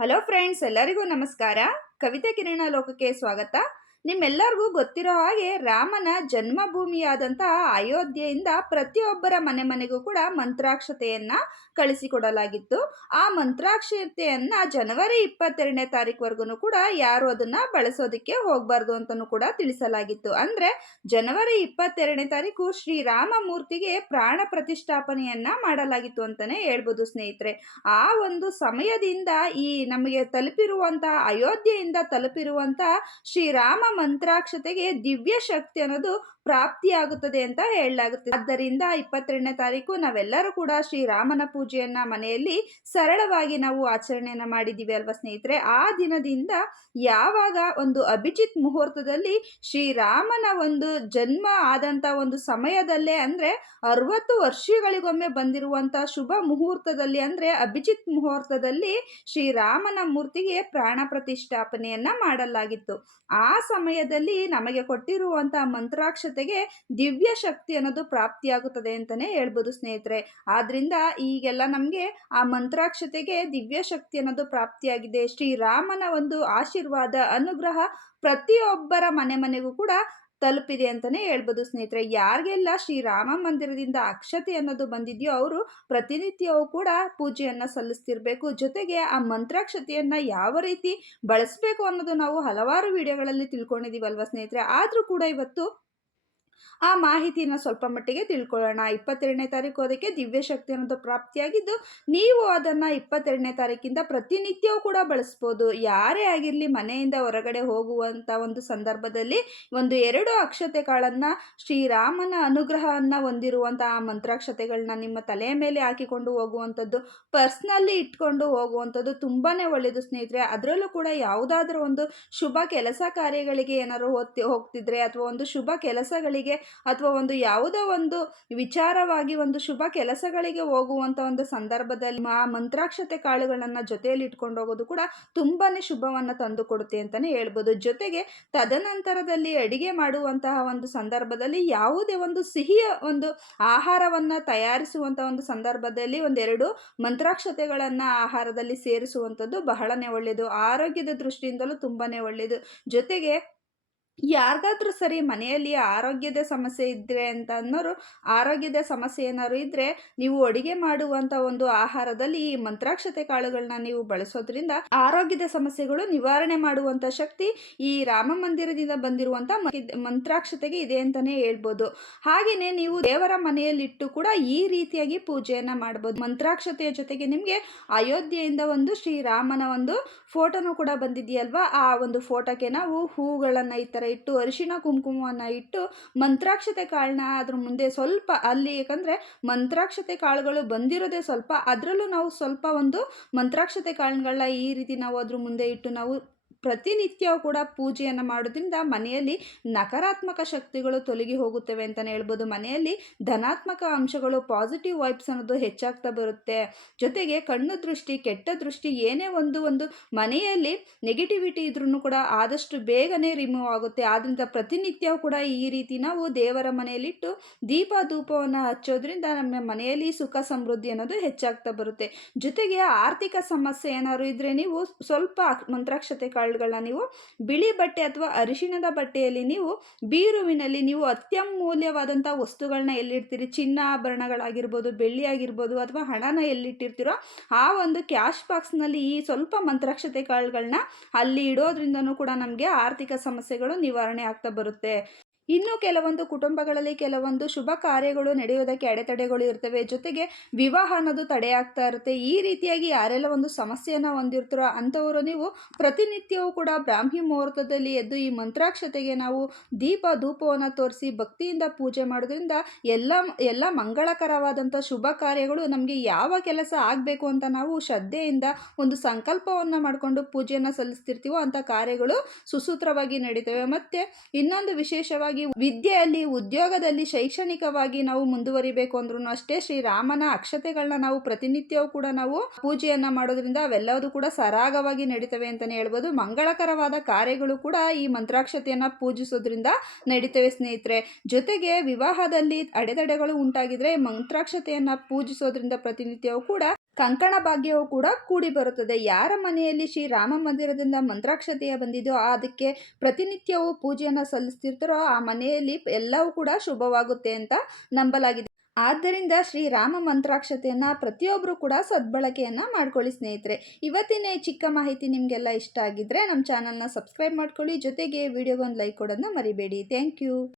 Hello friends ಎಲ್ಲರಿಗೂ ನಮಸ್ಕಾರ. ಕವಿತೆ ಕಿರಣ ಲೋಕಕ್ಕೆ ಸ್ವಾಗತ. ನಿಮ್ಮೆಲ್ಲರಿಗೂ ಗೊತ್ತಿರೋ ಹಾಗೆ ರಾಮನ ಜನ್ಮಭೂಮಿಯಾದಂತಹ ಅಯೋಧ್ಯೆಯಿಂದ ಪ್ರತಿಯೊಬ್ಬರ ಮನೆ ಮನೆಗೂ ಕೂಡ ಮಂತ್ರಾಕ್ಷತೆಯನ್ನ ಕಳಿಸಿಕೊಡಲಾಗಿತ್ತು. ಆ ಮಂತ್ರಾಕ್ಷತೆಯನ್ನ ಜನವರಿ ಇಪ್ಪತ್ತೆರಡನೇ ತಾರೀಕುವರೆಗೂ ಕೂಡ ಯಾರು ಅದನ್ನ ಬಳಸೋದಕ್ಕೆ ಹೋಗ್ಬಾರ್ದು ಅಂತಲೂ ಕೂಡ ತಿಳಿಸಲಾಗಿತ್ತು. ಅಂದ್ರೆ ಜನವರಿ ಇಪ್ಪತ್ತೆರಡನೇ ತಾರೀಕು ಶ್ರೀರಾಮ ಮೂರ್ತಿಗೆ ಪ್ರಾಣ ಪ್ರತಿಷ್ಠಾಪನೆಯನ್ನ ಮಾಡಲಾಗಿತ್ತು ಅಂತಾನೆ ಹೇಳ್ಬೋದು ಸ್ನೇಹಿತರೆ. ಆ ಒಂದು ಸಮಯದಿಂದ ಈ ನಮಗೆ ತಲುಪಿರುವಂತಹ ಅಯೋಧ್ಯೆಯಿಂದ ತಲುಪಿರುವಂತ ಶ್ರೀರಾಮ ಮಂತ್ರಾಕ್ಷತೆಗೆ ದಿವ್ಯ ಶಕ್ತಿ ಅನ್ನೋದು ಪ್ರಾಪ್ತಿಯಾಗುತ್ತದೆ ಅಂತ ಹೇಳಲಾಗುತ್ತೆ ಆದ್ದರಿಂದ ಇಪ್ಪತ್ತೆರಡನೇ ತಾರೀಕು ನಾವೆಲ್ಲರೂ ಕೂಡ ಶ್ರೀರಾಮನ ಪೂಜೆಯನ್ನ ಮನೆಯಲ್ಲಿ ಸರಳವಾಗಿ ನಾವು ಆಚರಣೆಯನ್ನ ಮಾಡಿದ್ದೀವಿ ಅಲ್ವಾ ಸ್ನೇಹಿತರೆ? ಆ ದಿನದಿಂದ ಯಾವಾಗ ಒಂದು ಅಭಿಜಿತ್ ಮುಹೂರ್ತದಲ್ಲಿ ಶ್ರೀರಾಮನ ಒಂದು ಜನ್ಮ ಆದಂತ ಒಂದು ಸಮಯದಲ್ಲೇ ಅಂದ್ರೆ ಅರವತ್ತು ವರ್ಷಗಳಿಗೊಮ್ಮೆ ಬಂದಿರುವಂತ ಶುಭ ಮುಹೂರ್ತದಲ್ಲಿ ಅಂದ್ರೆ ಅಭಿಜಿತ್ ಮುಹೂರ್ತದಲ್ಲಿ ಶ್ರೀರಾಮನ ಮೂರ್ತಿಗೆ ಪ್ರಾಣ ಪ್ರತಿಷ್ಠಾಪನೆಯನ್ನ ಮಾಡಲಾಗಿತ್ತು. ಆ ಸಮಯದಲ್ಲಿ ನಮಗೆ ಕೊಟ್ಟಿರುವಂತಹ ಮಂತ್ರಾಕ್ಷತೆಗೆ ದಿವ್ಯ ಶಕ್ತಿ ಅನ್ನೋದು ಪ್ರಾಪ್ತಿಯಾಗುತ್ತದೆ ಅಂತಾನೆ ಹೇಳ್ಬೋದು ಸ್ನೇಹಿತರೆ. ಆದ್ರಿಂದ ಈಗೆಲ್ಲ ನಮಗೆ ಆ ಮಂತ್ರಾಕ್ಷತೆಗೆ ದಿವ್ಯ ಶಕ್ತಿ ಅನ್ನೋದು ಪ್ರಾಪ್ತಿಯಾಗಿದೆ. ಶ್ರೀರಾಮನ ಒಂದು ಆಶೀರ್ವಾದ, ಅನುಗ್ರಹ ಪ್ರತಿಯೊಬ್ಬರ ಮನೆ ಮನೆಗೂ ಕೂಡ ತಲುಪಿದೆ ಅಂತಲೇ ಹೇಳ್ಬೋದು ಸ್ನೇಹಿತರೆ. ಯಾರಿಗೆಲ್ಲ ಶ್ರೀರಾಮ ಮಂದಿರದಿಂದ ಅಕ್ಷತೆ ಅನ್ನೋದು ಬಂದಿದೆಯೋ ಅವರು ಪ್ರತಿನಿತ್ಯವೂ ಕೂಡ ಪೂಜೆಯನ್ನು ಸಲ್ಲಿಸ್ತಿರ್ಬೇಕು. ಜೊತೆಗೆ ಆ ಮಂತ್ರಾಕ್ಷತೆಯನ್ನು ಯಾವ ರೀತಿ ಬಳಸಬೇಕು ಅನ್ನೋದು ನಾವು ಹಲವಾರು ವಿಡಿಯೋಗಳಲ್ಲಿ ತಿಳ್ಕೊಂಡಿದ್ದೀವಲ್ವ ಸ್ನೇಹಿತರೆ. ಆದರೂ ಕೂಡ ಇವತ್ತು ಆ ಮಾಹಿತಿನ ಸ್ವಲ್ಪ ಮಟ್ಟಿಗೆ ತಿಳ್ಕೊಳ್ಳೋಣ. ಇಪ್ಪತ್ತೆರಡನೇ ತಾರೀಕು ಅದಕ್ಕೆ ದಿವ್ಯ ಶಕ್ತಿ ಅನ್ನೋದು ಪ್ರಾಪ್ತಿಯಾಗಿದ್ದು, ನೀವು ಅದನ್ನು ಇಪ್ಪತ್ತೆರಡನೇ ತಾರೀಕಿಂದ ಪ್ರತಿನಿತ್ಯವೂ ಕೂಡ ಬಳಸ್ಬೋದು. ಯಾರೇ ಆಗಿರಲಿ ಮನೆಯಿಂದ ಹೊರಗಡೆ ಹೋಗುವಂಥ ಒಂದು ಸಂದರ್ಭದಲ್ಲಿ ಒಂದು ಎರಡು ಅಕ್ಷತೆ ಕಾಳನ್ನು, ಶ್ರೀರಾಮನ ಅನುಗ್ರಹವನ್ನು ಹೊಂದಿರುವಂಥ ಆ ಮಂತ್ರಾಕ್ಷತೆಗಳನ್ನ ನಿಮ್ಮ ತಲೆಯ ಮೇಲೆ ಹಾಕಿಕೊಂಡು ಹೋಗುವಂಥದ್ದು ಪರ್ಸ್ನಲ್ಲಿ ಇಟ್ಕೊಂಡು ಹೋಗುವಂಥದ್ದು ತುಂಬಾ ಒಳ್ಳೆಯದು ಸ್ನೇಹಿತರೆ. ಅದರಲ್ಲೂ ಕೂಡ ಯಾವುದಾದ್ರೂ ಒಂದು ಶುಭ ಕೆಲಸ ಕಾರ್ಯಗಳಿಗೆ ಏನಾದ್ರು ಹೋಗ್ತಿ, ಹೋಗ್ತಿದ್ರೆ ಅಥವಾ ಒಂದು ಶುಭ ಕೆಲಸಗಳಿಗೆ ಅಥವಾ ಒಂದು ಯಾವುದೋ ಒಂದು ವಿಚಾರವಾಗಿ ಒಂದು ಶುಭ ಕೆಲಸಗಳಿಗೆ ಹೋಗುವಂಥ ಒಂದು ಸಂದರ್ಭದಲ್ಲಿ ಆ ಮಂತ್ರಾಕ್ಷತೆ ಕಾಳುಗಳನ್ನು ಜೊತೆಯಲ್ಲಿ ಇಟ್ಕೊಂಡು ಹೋಗೋದು ಕೂಡ ತುಂಬಾ ಶುಭವನ್ನು ತಂದು ಕೊಡುತ್ತೆ ಅಂತಲೇ ಹೇಳ್ಬೋದು. ಜೊತೆಗೆ ತದನಂತರದಲ್ಲಿ ಅಡಿಗೆ ಮಾಡುವಂತಹ ಒಂದು ಸಂದರ್ಭದಲ್ಲಿ ಯಾವುದೇ ಒಂದು ಸಿಹಿಯ ಒಂದು ಆಹಾರವನ್ನು ತಯಾರಿಸುವಂಥ ಒಂದು ಸಂದರ್ಭದಲ್ಲಿ ಒಂದೆರಡು ಮಂತ್ರಾಕ್ಷತೆಗಳನ್ನು ಆಹಾರದಲ್ಲಿ ಸೇರಿಸುವಂಥದ್ದು ಬಹಳನೇ ಒಳ್ಳೆಯದು ಆರೋಗ್ಯದ ದೃಷ್ಟಿಯಿಂದಲೂ ತುಂಬಾ ಒಳ್ಳೆಯದು ಜೊತೆಗೆ ಯಾರಿಗಾದ್ರೂ ಸರಿ ಮನೆಯಲ್ಲಿ ಆರೋಗ್ಯದ ಸಮಸ್ಯೆ ಇದ್ದರೆ ಅಂತ ಅನ್ನೋರು, ಆರೋಗ್ಯದ ಸಮಸ್ಯೆ ಏನಾದ್ರು ಇದ್ದರೆ ನೀವು ಅಡುಗೆ ಮಾಡುವಂತ ಒಂದು ಆಹಾರದಲ್ಲಿ ಈ ಮಂತ್ರಾಕ್ಷತೆ ಕಾಳುಗಳನ್ನ ನೀವು ಬಳಸೋದ್ರಿಂದ ಆರೋಗ್ಯದ ಸಮಸ್ಯೆಗಳು ನಿವಾರಣೆ ಮಾಡುವಂಥ ಶಕ್ತಿ ಈ ರಾಮ ಮಂದಿರದಿಂದ ಬಂದಿರುವಂತ ಮಂತ್ರಾಕ್ಷತೆಗೆ ಇದೆ ಅಂತಾನೆ ಹೇಳ್ಬೋದು. ಹಾಗೆಯೇ ನೀವು ದೇವರ ಮನೆಯಲ್ಲಿಟ್ಟು ಕೂಡ ಈ ರೀತಿಯಾಗಿ ಪೂಜೆಯನ್ನು ಮಾಡ್ಬೋದು. ಮಂತ್ರಾಕ್ಷತೆಯ ಜೊತೆಗೆ ನಿಮಗೆ ಅಯೋಧ್ಯೆಯಿಂದ ಒಂದು ಶ್ರೀರಾಮನ ಒಂದು ಫೋಟೋನು ಕೂಡ ಬಂದಿದೆಯಲ್ವಾ? ಆ ಒಂದು ಫೋಟೋಕ್ಕೆ ನಾವು ಹೂಗಳನ್ನು ಈ ಥರ ಇಟ್ಟು, ಅರಿಶಿಣ ಕುಂಕುಮವನ್ನು ಇಟ್ಟು, ಮಂತ್ರಾಕ್ಷತೆ ಕಾಳನ್ನ ಅದ್ರ ಮುಂದೆ ಸ್ವಲ್ಪ ಅಲ್ಲಿ, ಯಾಕಂದರೆ ಮಂತ್ರಾಕ್ಷತೆ ಕಾಳುಗಳು ಬಂದಿರೋದೇ ಸ್ವಲ್ಪ ಅದರಲ್ಲೂ ನಾವು ಸ್ವಲ್ಪ ಒಂದು ಮಂತ್ರಾಕ್ಷತೆ ಕಾಳುಗಳನ್ನ ಈ ರೀತಿ ನಾವು ಅದ್ರ ಮುಂದೆ ಇಟ್ಟು ನಾವು ಪ್ರತಿನಿತ್ಯವೂ ಕೂಡ ಪೂಜೆಯನ್ನು ಮಾಡೋದ್ರಿಂದ ಮನೆಯಲ್ಲಿ ನಕಾರಾತ್ಮಕ ಶಕ್ತಿಗಳು ತೊಲಗಿ ಹೋಗುತ್ತವೆ ಅಂತಲೇ ಹೇಳ್ಬೋದು. ಮನೆಯಲ್ಲಿ ಧನಾತ್ಮಕ ಅಂಶಗಳು ಪಾಸಿಟಿವ್ ವೈಬ್ಸ್ ಅನ್ನೋದು ಹೆಚ್ಚಾಗ್ತಾ ಬರುತ್ತೆ. ಜೊತೆಗೆ ಕಣ್ಣು ದೃಷ್ಟಿ, ಕೆಟ್ಟ ದೃಷ್ಟಿ ಏನೇ ಒಂದು ಒಂದು ಮನೆಯಲ್ಲಿ ನೆಗೆಟಿವಿಟಿ ಇದ್ರೂ ಕೂಡ ಆದಷ್ಟು ಬೇಗನೆ ರಿಮೂವ್ ಆಗುತ್ತೆ. ಆದ್ದರಿಂದ ಪ್ರತಿನಿತ್ಯವೂ ಕೂಡ ಈ ರೀತಿ ನಾವು ದೇವರ ಮನೆಯಲ್ಲಿಟ್ಟು ದೀಪ ಧೂಪವನ್ನು ಹಚ್ಚೋದ್ರಿಂದ ನಮ್ಮ ಮನೆಯಲ್ಲಿ ಸುಖ ಸಮೃದ್ಧಿ ಅನ್ನೋದು ಹೆಚ್ಚಾಗ್ತಾ ಬರುತ್ತೆ. ಜೊತೆಗೆ ಆರ್ಥಿಕ ಸಮಸ್ಯೆ ಏನಾದ್ರು ಇದ್ದರೆ ನೀವು ಸ್ವಲ್ಪ ಮಂತ್ರಾಕ್ಷತೆ ಕಾಳು ಕಾಳುಗಳನ್ನ ನೀವು ಬಿಳಿ ಬಟ್ಟೆ ಅಥವಾ ಅರಿಶಿಣದ ಬಟ್ಟೆಯಲ್ಲಿ ನೀವು ಬೀರುವಿನಲ್ಲಿ ನೀವು ಅತ್ಯಮೂಲ್ಯವಾದಂಥ ವಸ್ತುಗಳನ್ನ ಎಲ್ಲಿಡ್ತೀರಿ? ಚಿನ್ನಾಭರಣಗಳಾಗಿರ್ಬೋದು ಬೆಳ್ಳಿ ಆಗಿರ್ಬೋದು ಅಥವಾ ಹಣನ ಎಲ್ಲಿಟ್ಟಿರ್ತೀರೋ ಆ ಒಂದು ಕ್ಯಾಶ್ ಬಾಕ್ಸ್ನಲ್ಲಿ ಈ ಸ್ವಲ್ಪ ಮಂತ್ರಾಕ್ಷತೆ ಕಾಳುಗಳನ್ನ ಅಲ್ಲಿ ಇಡೋದ್ರಿಂದನೂ ಕೂಡ ನಮಗೆ ಆರ್ಥಿಕ ಸಮಸ್ಯೆಗಳು ನಿವಾರಣೆ ಆಗ್ತಾ ಬರುತ್ತೆ. ಇನ್ನು ಕೆಲವೊಂದು ಕುಟುಂಬಗಳಲ್ಲಿ ಕೆಲವೊಂದು ಶುಭ ಕಾರ್ಯಗಳು ನಡೆಯೋದಕ್ಕೆ ಅಡೆತಡೆಗಳು ಇರ್ತವೆ. ಜೊತೆಗೆ ವಿವಾಹ ಅನ್ನೋದು ತಡೆಯಾಗ್ತಾ ಇರುತ್ತೆ. ಈ ರೀತಿಯಾಗಿ ಯಾರೆಲ್ಲ ಒಂದು ಸಮಸ್ಯೆಯನ್ನು ಹೊಂದಿರ್ತಾರೋ ಅಂಥವರು ನೀವು ಪ್ರತಿನಿತ್ಯವೂ ಕೂಡ ಬ್ರಾಹ್ಮಿ ಮುಹೂರ್ತದಲ್ಲಿ ಎದ್ದು ಈ ಮಂತ್ರಾಕ್ಷತೆಗೆ ನಾವು ದೀಪ, ಧೂಪವನ್ನು ತೋರಿಸಿ ಭಕ್ತಿಯಿಂದ ಪೂಜೆ ಮಾಡೋದ್ರಿಂದ ಎಲ್ಲ ಎಲ್ಲ ಮಂಗಳಕರವಾದಂಥ ಶುಭ ಕಾರ್ಯಗಳು ನಮಗೆ ಯಾವ ಕೆಲಸ ಆಗಬೇಕು ಅಂತ ನಾವು ಶ್ರದ್ಧೆಯಿಂದ ಒಂದು ಸಂಕಲ್ಪವನ್ನು ಮಾಡಿಕೊಂಡು ಪೂಜೆಯನ್ನು ಸಲ್ಲಿಸ್ತಿರ್ತೀವೋ ಅಂಥ ಕಾರ್ಯಗಳು ಸುಸೂತ್ರವಾಗಿ ನಡೀತವೆ. ಮತ್ತು ಇನ್ನೊಂದು ವಿಶೇಷವಾಗಿ ಆರ್ಥಿಕವಾಗಿ ವಿದ್ಯೆಯಲ್ಲಿ, ಉದ್ಯೋಗದಲ್ಲಿ ಶೈಕ್ಷಣಿಕವಾಗಿ ನಾವು ಮುಂದುವರಿಬೇಕು ಅಂದ್ರೂ ಅಷ್ಟೇ ಶ್ರೀರಾಮನ ಅಕ್ಷತೆಗಳನ್ನ ನಾವು ಪ್ರತಿನಿತ್ಯವೂ ಕೂಡ ನಾವು ಪೂಜೆಯನ್ನ ಮಾಡೋದ್ರಿಂದ ಅವೆಲ್ಲವೂ ಕೂಡ ಸರಾಗವಾಗಿ ನಡೀತವೆ ಅಂತಾನೆ ಹೇಳ್ಬೋದು. ಮಂಗಳಕರವಾದ ಕಾರ್ಯಗಳು ಕೂಡ ಈ ಮಂತ್ರಾಕ್ಷತೆಯನ್ನ ಪೂಜಿಸೋದ್ರಿಂದ ನಡೀತವೆ ಸ್ನೇಹಿತರೆ. ಜೊತೆಗೆ ವಿವಾಹದಲ್ಲಿ ಅಡೆತಡೆಗಳು ಉಂಟಾಗಿದ್ರೆ ಮಂತ್ರಾಕ್ಷತೆಯನ್ನ ಪೂಜಿಸೋದ್ರಿಂದ ಪ್ರತಿನಿತ್ಯವೂ ಕೂಡ ಕಂಕಣ ಭಾಗ್ಯವು ಕೂಡ ಕೂಡಿ ಬರುತ್ತದೆ. ಯಾರ ಮನೆಯಲ್ಲಿ ಶ್ರೀ ರಾಮ ಮಂದಿರದಿಂದ ಮಂತ್ರಾಕ್ಷತೆಯ ಬಂದಿದೋ ಅದಕ್ಕೆ ಪ್ರತಿನಿತ್ಯವೂ ಪೂಜೆಯನ್ನು ಸಲ್ಲಿಸ್ತಿರ್ತಾರೋ ಆ ಮನೆಯಲ್ಲಿ ಎಲ್ಲವೂ ಕೂಡ ಶುಭವಾಗುತ್ತೆ ಅಂತ ನಂಬಲಾಗಿದೆ. ಆದ್ದರಿಂದ ಶ್ರೀರಾಮ ಮಂತ್ರಾಕ್ಷತೆಯನ್ನು ಪ್ರತಿಯೊಬ್ಬರು ಕೂಡ ಸದ್ಬಳಕೆಯನ್ನು ಮಾಡ್ಕೊಳ್ಳಿ ಸ್ನೇಹಿತರೆ. ಇವತ್ತಿನ ಚಿಕ್ಕ ಮಾಹಿತಿ ನಿಮಗೆಲ್ಲ ಇಷ್ಟ ಆಗಿದ್ದರೆ ನಮ್ಮ ಚಾನಲ್ನ ಸಬ್ಸ್ಕ್ರೈಬ್ ಮಾಡ್ಕೊಳ್ಳಿ. ಜೊತೆಗೆ ವಿಡಿಯೋಗೊಂದು ಲೈಕ್ ಕೊಡೋದನ್ನ ಮರಿಬೇಡಿ. Thank you.